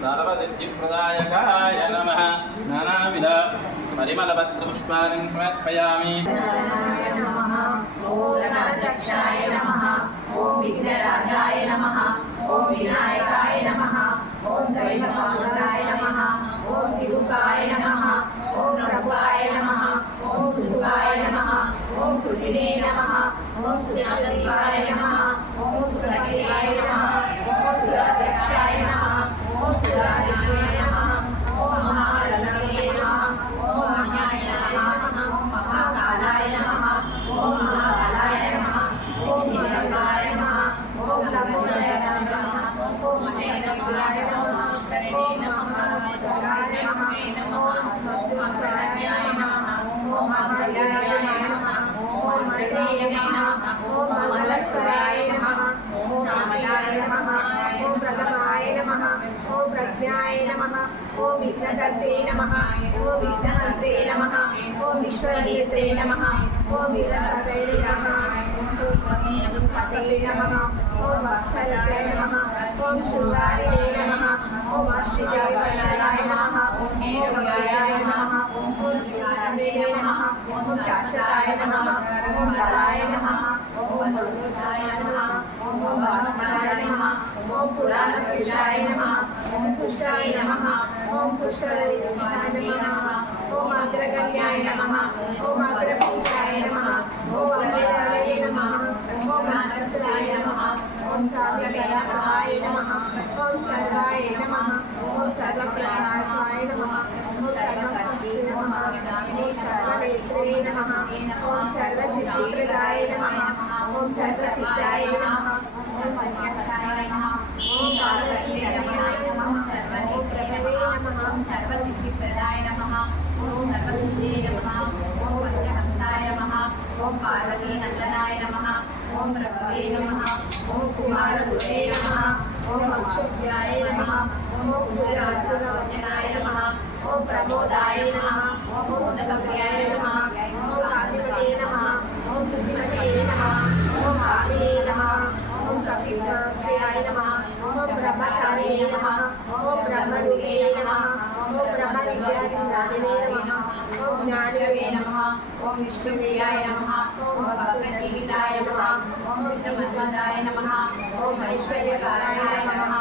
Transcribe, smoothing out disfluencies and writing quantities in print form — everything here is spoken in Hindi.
सर्वसिद्धिप्रदायकाय नमः। नानाविध परिमलपत्रपुष्पाणि समर्पयामि। ओम गणाध्यक्षाय नमः। ओम विघ्नराजाय नमः। ओम विनायकाय नमः। ओम त्रैलोक्यनाथाय नमः। ओम तिरुकाय नमः। ओम प्रभुवाय नमः। ओम सुभाय नमः। ओम कृतिने नमः। ओम सुनादेवाय नमः। ओम सुरगेयाय नमः। ओम सुराध्यक्षाय नमः। ओम सुराधिपाय नमः। ओम महागणपतये नमः। ओम महाज्ञानाय नमः। ओम महाकालाय नमः। ओम महाकालाय नमः। ओम हिरण्यकाय नमः। ओम नमोदय नमः। ओम शैलपुराय नमः। करणे नमः। ओम नमः ओम प्रज्ञाय नमः। ओम अभयाय नमः। ओम मर्देय नमः। ओम मंगलस्वराय नमः। ओम श्यामलाय नमः। ओम प्रथमाय नमः। ओम प्रज्ञाय नमः। ओम विघ्नकर्ते नमः। ओम विघ्नहर्ते नमः। ओम विश्वनेत्रे नमः। ओम वीरभद्रे नमः। पतये नमः। ओम वत्सलते नमः। ओम शृंगारिणे नमः। ओम अश्विदेवशराय नमः। ओम भव्याय नमः। ओम शिवाय नमः। ओम शाश्वताय नमः। ओम बलाय नमः। ओम मरुदाय नमः। ओम वामनाय नमः। ओम पुराणपुरुषाय नमः। ओम पुष्टाय नमः। ओम पुष्टरूपाय नमः। ओम अग्रगण्याय नमः। ओम अग्रपुत्राय नमः। ओम अग्रवाय नमः। ओम अनंताय नमः। ओम सर्वव्यापकाय नमः। ओम सर्वाय नमः। ओम सर्वप्रसादाय नमः। ओम सर्वभक्ते नमः। ओम सर्वनेत्रे नमः। ओम सर्वसिद्धिप्रदाय नमः। ओम सर्वसिद्धाय नमः। ओम पंचकशाय नमः। ओम पार्वती नमः। ओम प्रभवे नमः। ओम सर्वसिद्धिप्रदाय नमः। ओम सर्वसिद्धे नमः। ओम पंचहस्ताय नमः। ओम पार्वती नंदनाय नमः। ओम प्रभवे नमः। ओम कुमारगुरुवे नमः। ओम अक्षुभ्याय नमः। ओम उदयवासुदेवाय नमः। ओम प्रमोदाय नमः। ओम उदकप्रियाय नमः। ओम कादिपते नमः। ओम तुतिमते नमः। ओम कामिने नमः। ओम कपिप्रियाय नमः। ओम ब्रह्मचारिणे नमः। ओम ब्रह्मरूपे नमः। ओम ब्रह्मविद्याधिदारिणे नमः। ओम ज्ञानिवे नमः। ओम विष्णुप्रियाय नमः। ओम भक्तजीविताय नमः। ओम चमत्काराय नमः। ओम ऐश्वर्यकाराय नमः।